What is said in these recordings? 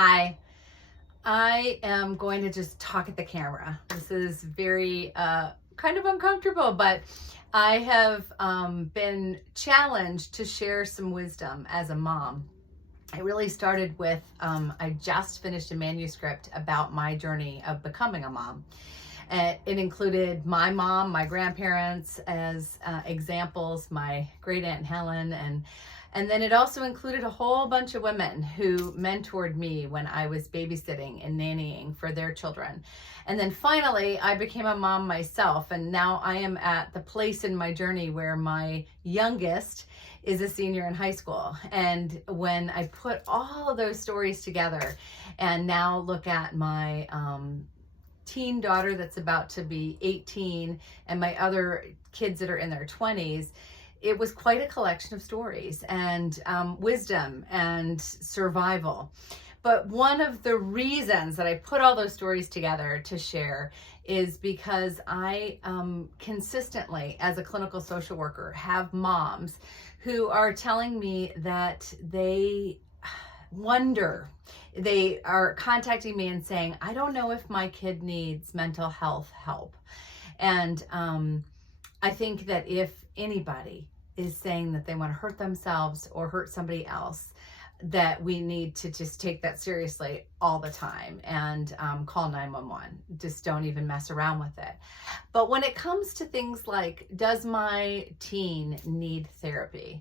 Hi, I am going to just talk at the camera. This is very kind of uncomfortable, but I have been challenged to share some wisdom as a mom. It really started with I just finished a manuscript about my journey of becoming a mom. It included my mom, my grandparents as examples, my great aunt Helen, and then it also included a whole bunch of women who mentored me when I was babysitting and nannying for their children. And then finally, I became a mom myself, and now I am at the place in my journey where my youngest is a senior in high school. And when I put all of those stories together and now look at my teen daughter that's about to be 18 and my other kids that are in their 20s, it was quite a collection of stories and wisdom and survival. But one of the reasons that I put all those stories together to share is because I consistently, as a clinical social worker, have moms who are telling me that they wonder. They are contacting me and saying, I don't know if my kid needs mental health help. And I think that if anybody is saying that they want to hurt themselves or hurt somebody else, that we need to just take that seriously all the time and call 911. Just don't even mess around with it. But when it comes to things like, does my teen need therapy?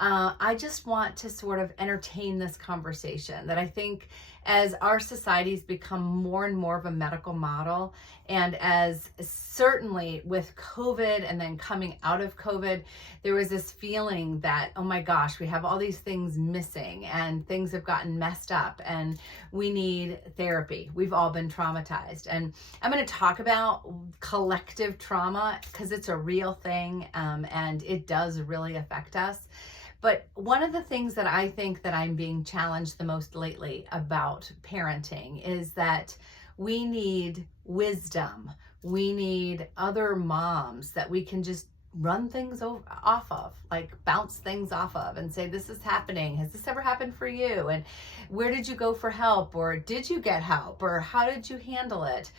I just want to sort of entertain this conversation that I think as our societies become more and more of a medical model, and as certainly with COVID and then coming out of COVID, there was this feeling that, oh my gosh, we have all these things missing and things have gotten messed up and we need therapy. We've all been traumatized. And I'm going to talk about collective trauma because it's a real thing and it does really affect us. But one of the things that I think that I'm being challenged the most lately about parenting is that we need wisdom. We need other moms that we can just run things off of, like bounce things off of and say, this is happening. Has this ever happened for you? And where did you go for help? Or did you get help? Or how did you handle it?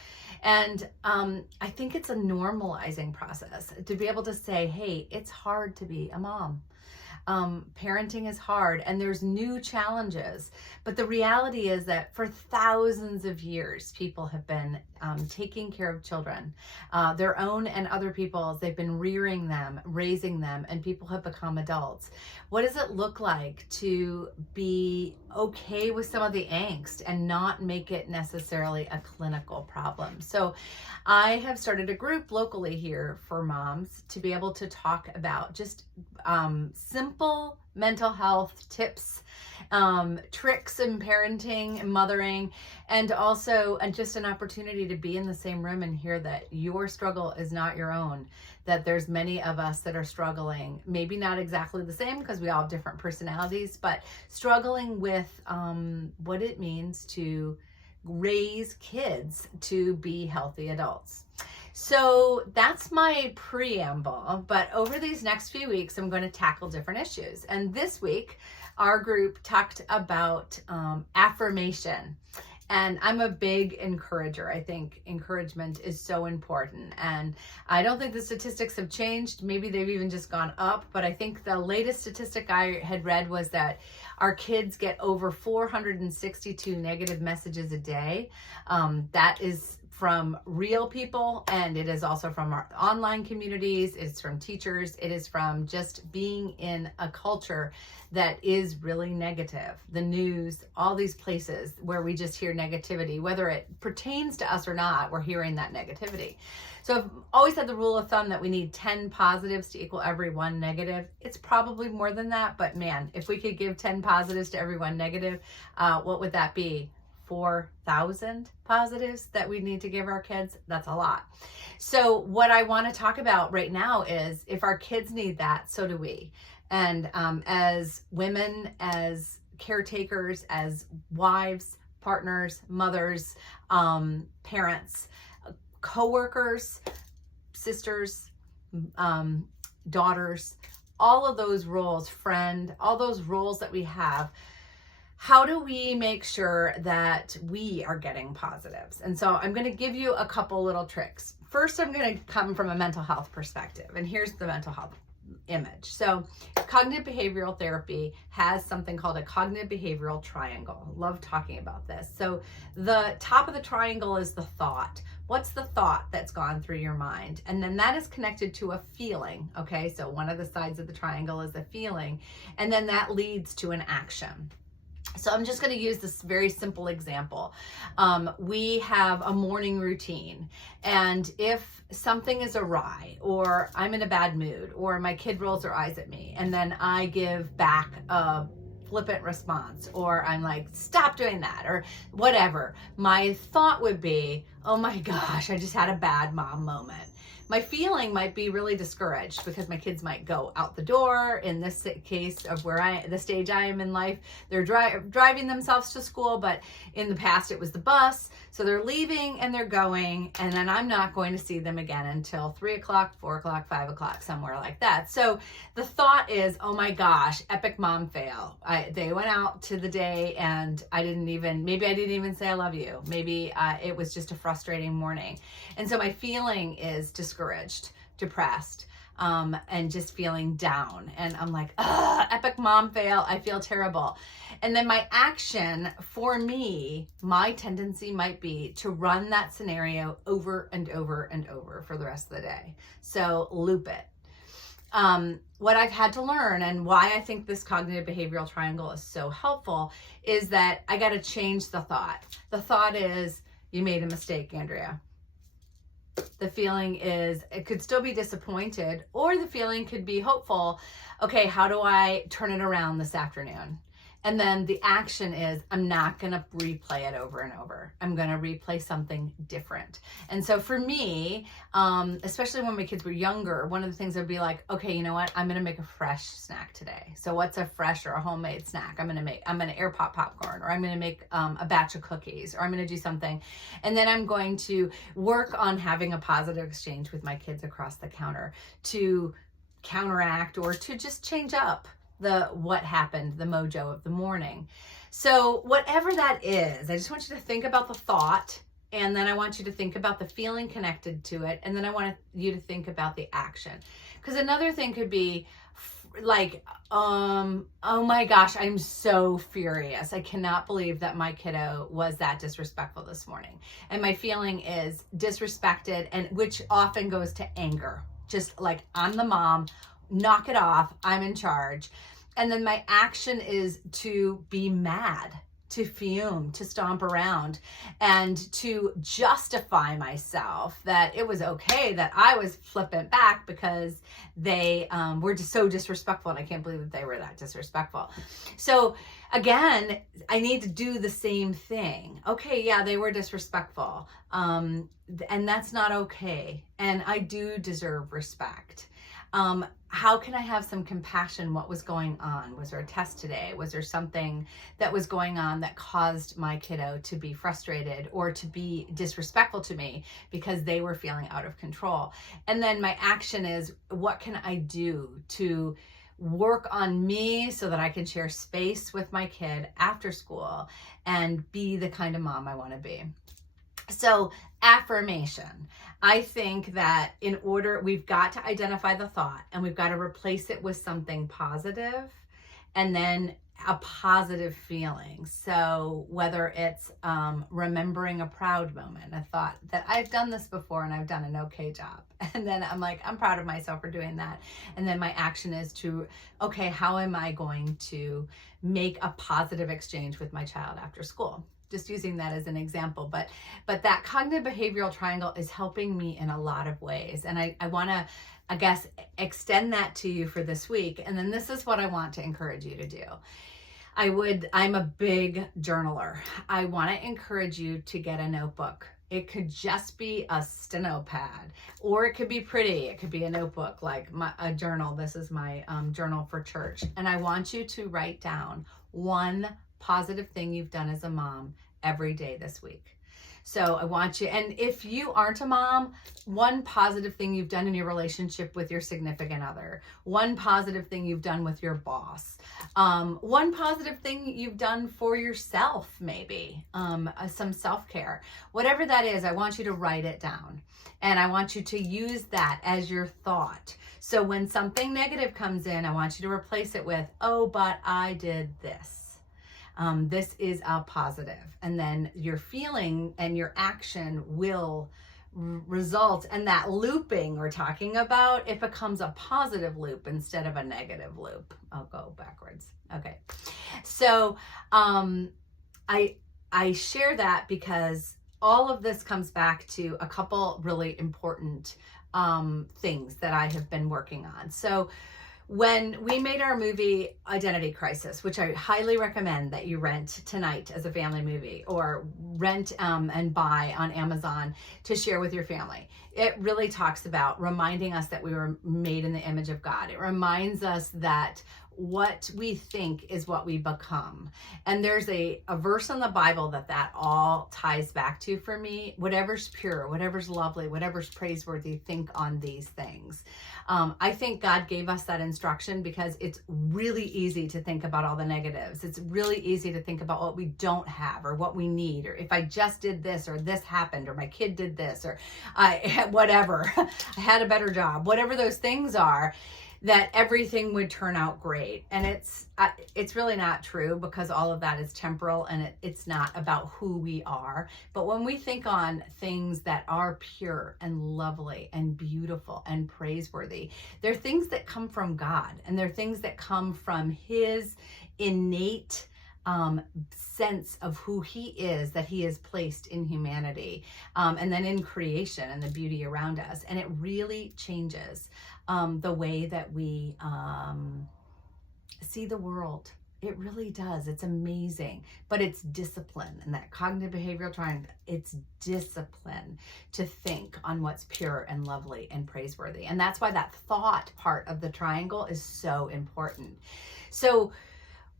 And I think it's a normalizing process to be able to say, hey, it's hard to be a mom. Parenting is hard and there's new challenges, but the reality is that for thousands of years, people have been taking care of children, their own and other people's. They've been rearing them, raising them, and people have become adults. What does it look like to be okay with some of the angst and not make it necessarily a clinical problem? So I have started a group locally here for moms to be able to talk about just simple mental health tips, tricks in parenting and mothering, and also just an opportunity to be in the same room and hear that your struggle is not your own, that there's many of us that are struggling, maybe not exactly the same because we all have different personalities, but struggling with what it means to raise kids to be healthy adults. So that's my preamble, but over these next few weeks, I'm going to tackle different issues. And this week, our group talked about affirmation. And I'm a big encourager. I think encouragement is so important. And I don't think the statistics have changed. Maybe they've even just gone up. But I think the latest statistic I had read was that our kids get over 462 negative messages a day. That is from real people, and it is also from our online communities, it's from teachers, it is from just being in a culture that is really negative. The news, all these places where we just hear negativity, whether it pertains to us or not, we're hearing that negativity. So I've always had the rule of thumb that we need 10 positives to equal every one negative. It's probably more than that, but man, if we could give 10 positives to every one negative, what would that be? 4,000 positives that we need to give our kids. That's a lot. So what I want to talk about right now is if our kids need that, so do we. And as women, as caretakers, as wives, partners, mothers, parents, coworkers, sisters, daughters, all of those roles, friend, all those roles that we have, how do we make sure that we are getting positives? And so I'm going to give you a couple little tricks. First, I'm going to come from a mental health perspective. And here's the mental health image. So cognitive behavioral therapy has something called a cognitive behavioral triangle. Love talking about this. So the top of the triangle is the thought. What's the thought that's gone through your mind? And then that is connected to a feeling. Okay, so one of the sides of the triangle is a feeling, and then that leads to an action. So I'm just going to use this very simple example. We have a morning routine, and if something is awry, or I'm in a bad mood, or my kid rolls their eyes at me, and then I give back a flippant response, or I'm like, stop doing that, or whatever, my thought would be, oh my gosh, I just had a bad mom moment. My feeling might be really discouraged because my kids might go out the door. In this case of the stage I am in life, they're driving themselves to school, but in the past it was the bus. So they're leaving and they're going, and then I'm not going to see them again until 3 o'clock, 4 o'clock, 5 o'clock, somewhere like that. So the thought is, oh my gosh, epic mom fail. They went out to the day and maybe I didn't even say I love you. Maybe it was just a frustrating morning. And so my feeling is discouraged, depressed, and just feeling down. And I'm like, epic mom fail. I feel terrible. And then my action for me, my tendency might be to run that scenario over and over and over for the rest of the day. So loop it. What I've had to learn, and why I think this cognitive behavioral triangle is so helpful, is that I got to change the thought. The thought is, you made a mistake, Andrea. The feeling is, it could still be disappointed, or the feeling could be hopeful. Okay, how do I turn it around this afternoon? And then the action is, I'm not going to replay it over and over. I'm going to replay something different. And so for me, especially when my kids were younger, one of the things would be like, okay, you know what? I'm going to make a fresh snack today. So what's a fresh or a homemade snack? I'm going to air pop popcorn, or I'm going to make a batch of cookies, or I'm going to do something. And then I'm going to work on having a positive exchange with my kids across the counter to counteract or to just change up what happened, the mojo of the morning. So whatever that is, I just want you to think about the thought, and then I want you to think about the feeling connected to it, and then I want you to think about the action. Because another thing could be like, oh my gosh, I'm so furious. I cannot believe that my kiddo was that disrespectful this morning. And my feeling is disrespected, and which often goes to anger. Just like, I'm the mom, knock it off, I'm in charge. And then my action is to be mad, to fume, to stomp around, and to justify myself that it was okay that I was flippant back because they were just so disrespectful, and I can't believe that they were that disrespectful. So again, I need to do the same thing. Okay, yeah, they were disrespectful, and that's not okay, and I do deserve respect. How can I have some compassion? What was going on? Was there a test today? Was there something that was going on that caused my kiddo to be frustrated or to be disrespectful to me because they were feeling out of control? And then my action is, what can I do to work on me so that I can share space with my kid after school and be the kind of mom I want to be? So affirmation. I think that we've got to identify the thought, and we've got to replace it with something positive, and then a positive feeling. So whether it's remembering a proud moment, a thought that I've done this before and I've done an okay job. And then I'm like, I'm proud of myself for doing that. And then my action is to, okay, how am I going to make a positive exchange with my child after school? Just using that as an example, but that cognitive behavioral triangle is helping me in a lot of ways. And I want to, I guess, extend that to you for this week. And then this is what I want to encourage you to do. I'm a big journaler. I want to encourage you to get a notebook. It could just be a steno pad, or it could be pretty. It could be a notebook, like a journal. This is my journal for church. And I want you to write down one positive thing you've done as a mom every day this week. So I want you, and if you aren't a mom, one positive thing you've done in your relationship with your significant other, one positive thing you've done with your boss, one positive thing you've done for yourself, maybe some self-care, whatever that is, I want you to write it down. And I want you to use that as your thought. So when something negative comes in, I want you to replace it with, oh, but I did this. This is a positive. And then your feeling and your action will result, and that looping we're talking about, it becomes a positive loop instead of a negative loop. I'll go backwards. Okay. So I share that because all of this comes back to a couple really important things that I have been working on. So when we made our movie Identity Crisis, which I highly recommend that you rent tonight as a family movie, or rent and buy on Amazon to share with your family, it really talks about reminding us that we were made in the image of God. It reminds us that what we think is what we become. And there's a verse in the Bible that all ties back to for me. Whatever's pure, whatever's lovely, whatever's praiseworthy, think on these things. I think God gave us that instruction because it's really easy to think about all the negatives. It's really easy to think about what we don't have or what we need, or if I just did this, or this happened, or my kid did this, or whatever, I had a better job, whatever those things are, that everything would turn out great. And it's really not true, because all of that is temporal, and it's not about who we are. But when we think on things that are pure and lovely and beautiful and praiseworthy, they're things that come from God, and they're things that come from his innate sense of who he is, that he has placed in humanity, and then in creation and the beauty around us. And it really changes the way that we see the world. It really does. It's amazing. But it's discipline, and that cognitive behavioral triangle, it's discipline to think on what's pure and lovely and praiseworthy. And that's why that thought part of the triangle is so important. So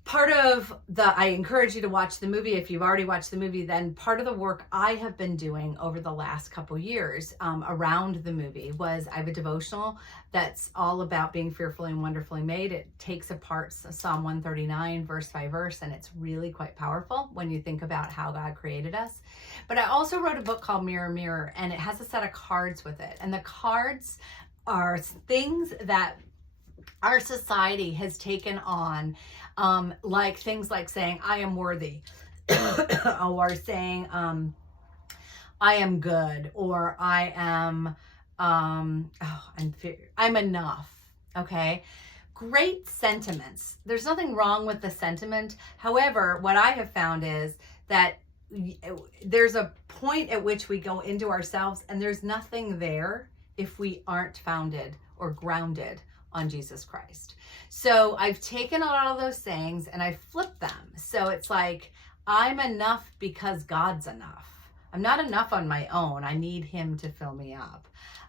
part of I encourage you to watch the movie. If you've already watched the movie, then part of the work I have been doing over the last couple years around the movie was, I have a devotional that's all about being fearfully and wonderfully made. It takes apart Psalm 139 verse by verse, and it's really quite powerful when you think about how God created us. But I also wrote a book called Mirror, Mirror, and it has a set of cards with it. And the cards are things that our society has taken on, like things like saying, I am worthy, or saying, I am good, or I am, I'm enough. Okay. Great sentiments. There's nothing wrong with the sentiment. However, what I have found is that there's a point at which we go into ourselves, and there's nothing there if we aren't founded or grounded on Jesus Christ. So I've taken a lot of those sayings and I flipped them. So it's like, I'm enough because God's enough. I'm not enough on my own. I need him to fill me up.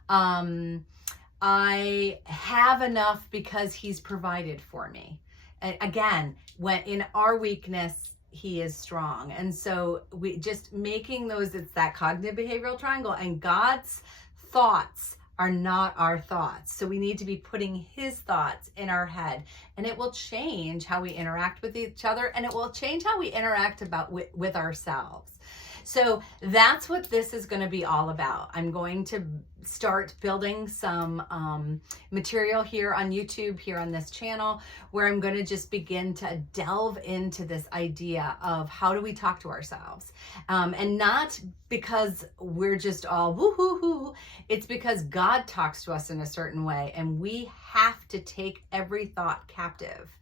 I have enough because he's provided for me. And again, when in our weakness, he is strong. And so we just making those, it's that cognitive behavioral triangle, and God's thoughts are not our thoughts. So we need to be putting his thoughts in our head, and it will change how we interact with each other, and it will change how we interact with ourselves. So that's what this is going to be all about. I'm going to start building some material here on YouTube, here on this channel, where I'm going to just begin to delve into this idea of how do we talk to ourselves. And not because we're just all woo-hoo-hoo. It's because God talks to us in a certain way, and we have to take every thought captive.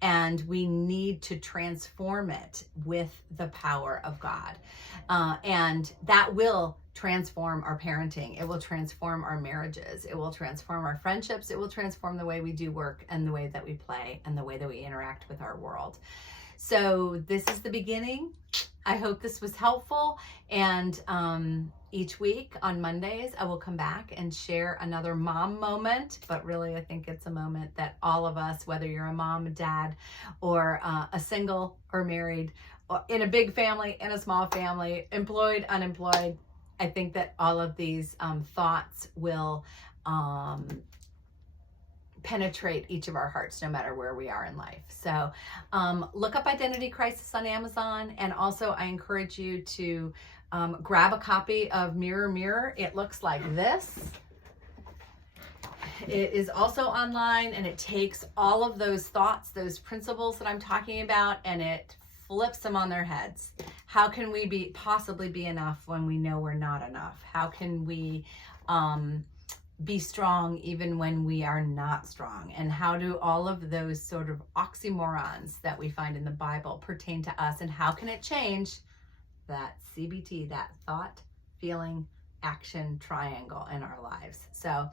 And we need to transform it with the power of God. And that will transform our parenting. It will transform our marriages. It will transform our friendships. It will transform the way we do work, and the way that we play, and the way that we interact with our world. So this is the beginning. I hope this was helpful. And each week on Mondays, I will come back and share another mom moment. But really, I think it's a moment that all of us, whether you're a mom, a dad, or a single or married, in a big family, in a small family, employed, unemployed. I think that all of these thoughts will penetrate each of our hearts no matter where we are in life. So look up Identity Crisis on Amazon. And also I encourage you to grab a copy of Mirror Mirror. It looks like this. It is also online, and it takes all of those thoughts, those principles that I'm talking about, and it flips them on their heads. How can we possibly be enough when we know we're not enough? How can we be strong even when we are not strong? And how do all of those sort of oxymorons that we find in the Bible pertain to us? And how can it change that CBT, that thought, feeling, action triangle in our lives? So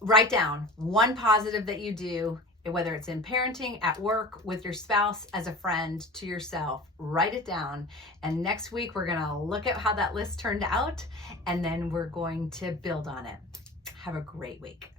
write down one positive that you do, whether it's in parenting, at work, with your spouse, as a friend, to yourself. Write it down. And next week, we're going to look at how that list turned out, and then we're going to build on it. Have a great week.